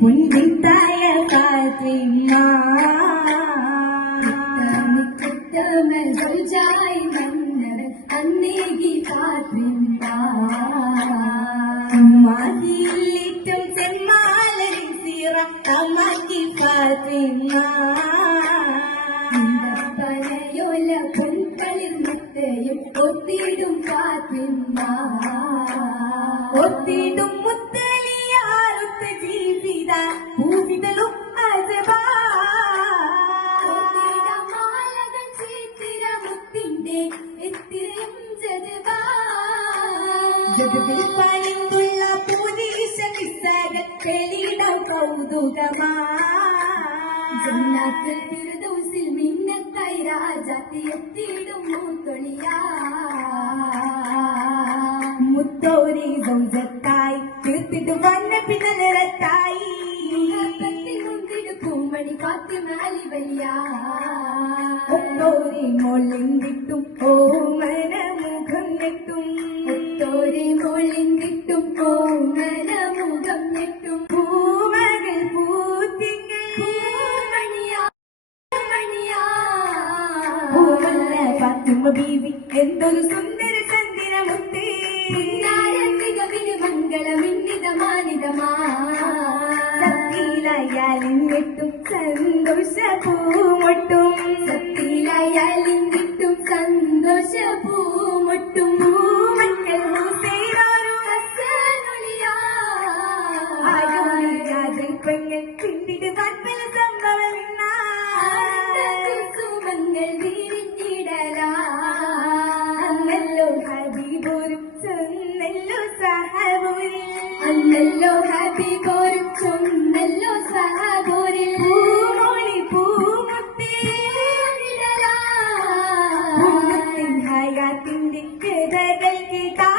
പുഞ്ചിത്തായ ഫാത്തിമ ജായി മന്നർ അന്നേകി ഫാത്തിമ മാഹിയിലിട്ടും ചെമ്മാലരിൻ സിറ തമാക്കി ഫാത്തിമ പനയോല പൊൻകളിൽ മുത്തയും ഒത്തിടും ഫാത്തിമ ഒത്തിടും മുത്തലിയാറുത്ത ജീവിത പൂവിതളും അജബാ മാലകൾ ചേത്തിര മുത്തിന്റെ എത്തിരയും ജദബാ ജഗതിൽ പണിന്നുള്ള പൂരീശ കിസ്സകൾ തെളിട കൗതുകമാ ജന്നാത്തുൽ ഫിർദൗസിൽ മിന്നത്തായി രാജാത്തി എത്തിയിടും മൂത്തൊളിയാ മുത്തോരി സൗജത്തായി തീർത്തിട്ട് വന്ന പിന്നലത്തായി പൂമണി ഫാത്തിമ അലി വലിയ ഒത്തോരി മോളിന്തിട്ടും ഓമന മുഖം നെട്ടും ഒത്തോരി മോളിന്തിട്ടും ഓമന മുഖം നെട്ടും പൂമകൾ പൂത്തിങ്കൾ പൂവല്ല ഫാത്തിമ ബീവി എന്തൊരു സുന്ദര ചന്ദിരമുത്തേ മംഗളമിന്നിതമാനിതമാ സത്തിയിലായാലിങ്ങിട്ടും സന്തോഷ പൂമൊട്ടും സത്തിയിലായാലിങ്ങിട്ടും സന്തോഷ പൂമൊട്ടും പൂമക്കൾ ഹുസൈനാരും ആയോളിയാതിൽ പെങ്ങൾ പിന്നിടുവാൻ പല സംഭവം സുമങ്ങൾ വീരിഞ്ഞിടലാ അന്നല്ലോ ഹബീബോരും ചൊന്നല്ലോ സഹബോരിൽ അന്നല്ലോ ഹബീബോരും ചൊന്നല്ലോ സഹബോരിൽ പൂമോളി പൂമുത്തേ പൂമുത്തിൻ ഹയാത്തിന്റെ കഥകൾ കേട്ടാ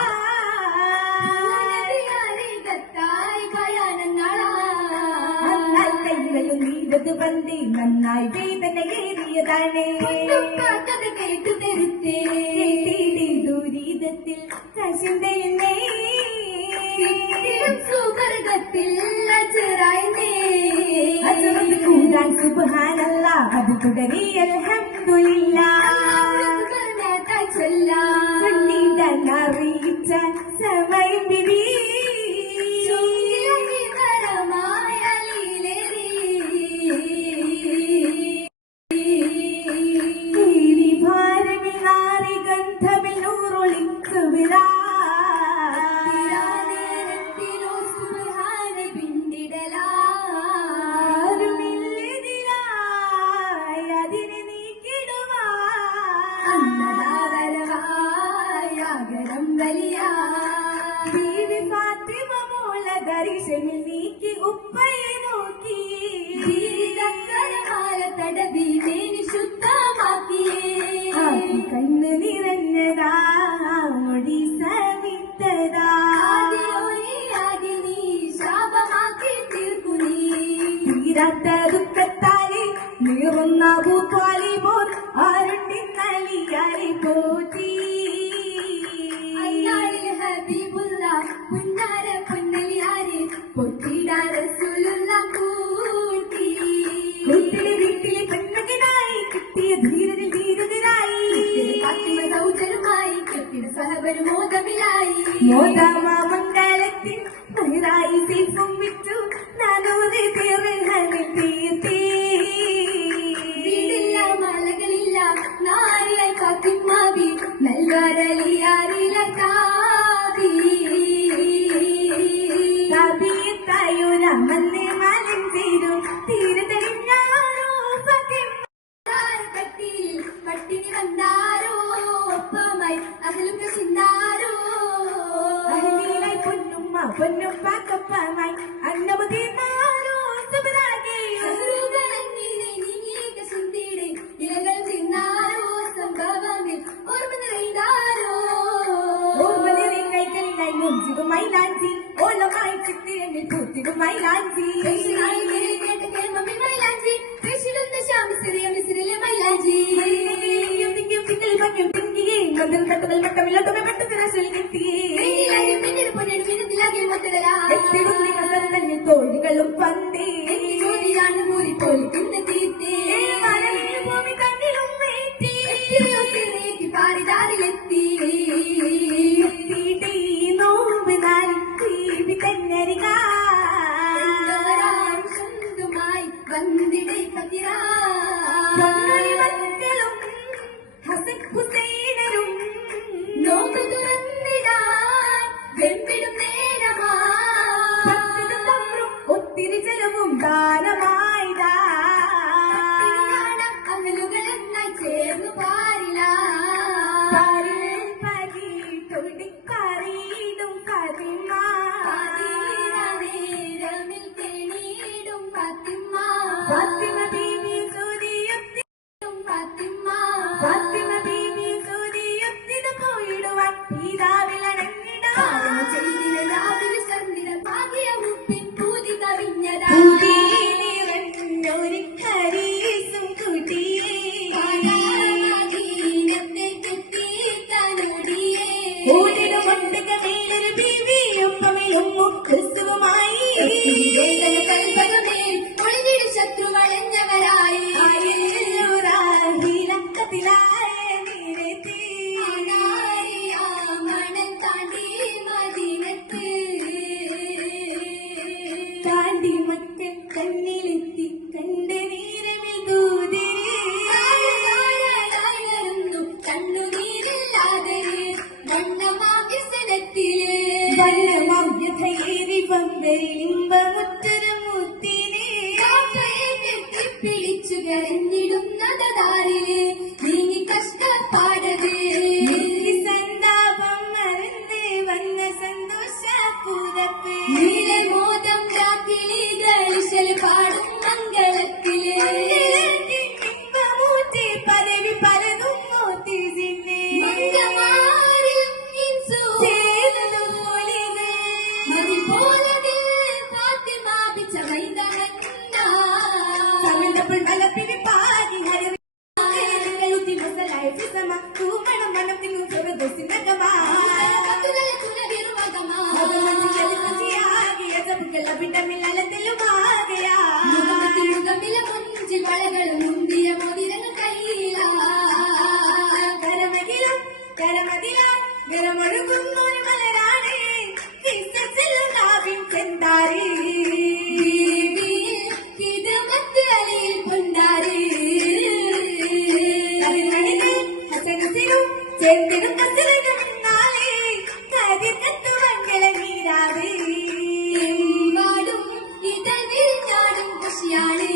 നീണ്ടത് വന്തി നന്നായി വേദനയേറിയതാണ് കേട്ടു തരുത്തേ ദുരിതത്തിൽ കശിന്തയുന്നേ സുവർഗത്തിൽ അജറായിനേ കൂടാൻ സുബ്ഹാനല്ല അത് തുടരി അൽഹംദുലില്ലാഹ് ചൊല്ലിടന്നറിയിച്ച സമയം വിധി ദർശനിൽ നീക്കി ഉപ്പയെ നോക്കി തടവി മേനി ശുദ്ധമാക്കിയേ കണ്ണ് നിറഞ്ഞതാ മൊഴി സമിത്തതാ നീ ശാപമാക്കി തീർക്കുനീ തീരാത്ത ദുഃഖത്താലെ നീറുന്ന പൂത്വാലിപോർ ആരുണ്ടി നലിയാരെ പോറ്റി ഹബീബുള്ള പുന്നാര പൊന്നലിയാരെ പൊട്ടിട റസൂലുള്ള കൂട്ടി വീട്ടിലെ വീട്ടിലെ പെൺമകനായി കിട്ടിയ ധീരനിൽ ധീരനായി ഫാത്തിമ സൗജനുമായി കെട്ടിട സഹബര് മോദമിലായി മോദാമംഗലത്തിൽ മഹിറായി സീഫും വിറ്റു 400 ദിർഹമിൽ തീർത്തി വീടില്ല മലകളില്ല നാരിയായി ഫാത്തിമ ബി നൽകാരലിയാറില കാബി കബീത്തായുന മന്നെ മലൻ ചെയ്തു തീരതെളിഞ്ഞാരോ ഫാത്തിമ പട്ടിണി വന്നാരോ ഒപ്പമായി അകലും ചിന്താരോ അഹ്ലീലായി പൊന്നുമ്മ പൊന്നുപ്പാക്കൊപ്പമായി അന്നമതി നാരോ സുബരാകെ ഇലകൾ ചിന്നാരോ സംഭവങ്ങൾ ഓർമ്മ നിറൈതാരോ ഓർമ്മനിറൈ കൈകളിലായി മുഞ്ചിടുമായി ലാഞ്ചി ഓളമായി ചിത്തിരണ്ടിൽ പൂത്തിടുമായി ലാഞ്ചി കേട്ട കേൾമമ്മിൽ മൈലാഞ്ചി കൃഷിടുന്ന ശ്യാമിസിറിയ മിസിറിലെ മൈലാഞ്ചി മന്ദിരം തട്ടുകൾ മട്ടമില്ലാത്ത പെട്ടു തിരശൽ കിട്ടിയേ പിന്നീട് പൊന്നിട്ട് മിനത്തിലാകെ മൊത്തകലാ എത്തിടുന്നി വസന്തങ്ങൾ തോഴികളും പന്തേ ചോദിയാണ് മൂരി പൊലിക്കുന്ന തീറ്റേ മലവിന് ഭൂമി തന്നിലും വേറ്റി പാരിതാറിലെത്തി എത്തിയിട്ട് ഈ നോമ്പ് നാളിൽ ദീപി തന്നരിക സ്വന്തമായി വന്നിടേ പതിരാ പൊന്നൊഴി മക്കളും ഹസൻ ഹുസൈനരും നോമ്പ് തുറന്നിടാൻ വെമ്പിടും നേരമാ ഭക്തിയും തമ്രും ഒത്തിരി ചെലവും ദാനമായിതാ അകലുകളെന്നായി ചേർന്നു പാരില്ല തൊടിക്കറിയിടും കതിമ നേരമിൽ തെളിയിടും ഫാത്തിമ ഫാത്തിമ ബീവി സൂര്യയുക്തി ഫാത്തിമ ഫാത്തിമ ബീവി സൂര്യയുക്തിത് പോയിടുവാൻ പിതാവിലടങ്ങിടാൻ ചെയ്തിന രാവിലെ ചന്ദ്രൻ പാകിയ ഉപ്പിൻ പൂതി കവിഞ്ഞതാ ഒരു കരീസും കൂട്ടിയേ മദീനത്തെ കെട്ടി തലോടിയേ ഓടിടും ഒട്ടകമേലൊരു ബീവിയൊപ്പമേലും ക്രിസ്തുവുമായി കൽപ്പകമേ ഒളിഞ്ഞിട ശത്രു വളഞ്ഞവരായി മണൽ താണ്ടി മദീനത്ത് കാണ്ടി മക്കൾ കണ്ണിലെത്തി കണ്ട നേരമിൽ ദൂതരെ കണ്ണുനീരില്ലാതെ വണ്ണമാവ്യസനത്തില് വണ്ണമവ്യഥയേറി പമ്പരിലിമ്പമുത്തരമൂത്തിനെ പിടിച്ചു കരഞ്ഞിടുന്നതാരില് നീങ്ങി കഷ്ടപ്പാടത് സന്താപം മറന്ന് വന്ന സന്തോഷ പൂരപ്പ് നീലെ മോദം രാത്രികളിൽ പാടും മംഗളത്തില് ഇമ്പമൂത്തി പദവി പലതും മൂത്തി സിന്നെ മംഗമാരിൽ ഇൻസു ചേർന്നു പോലിത് മതി പോലത് ഫാത്തിമ ബിച്ച മൈതാനന്ന സമയപ്പോൾ മലപ്പിന് പാടി ഹരവി ുത്തി മസലായി ഫിസമ തൂമണം മണത്തിനു സുരദോസിനകമാ കത്തുകളെ തുലവിറുമകമാ മജിയാകിയ സബുക്കല വിട്ടമില്ലലത്തിലുമാകയാ മുഖമില മുഞ്ചിൽ വളകൾ മുന്തിയ മോതിരങ്ങൾ കയ്യില കരമതിലും നിറമൊഴുകുന്നൊരു മലരാണ് കാവ്യം ചെന്താരി കിതമത്ത് അലിയിൽ പൊണ്ടാരി ഹസനസിനും ചെന്തിനും കസിലും നാളെ കതിർക്കത്തു മംഗള നീരാവേ പാടും ഇതൾ വിരിഞ്ഞാടും ഖുഷിയാണ്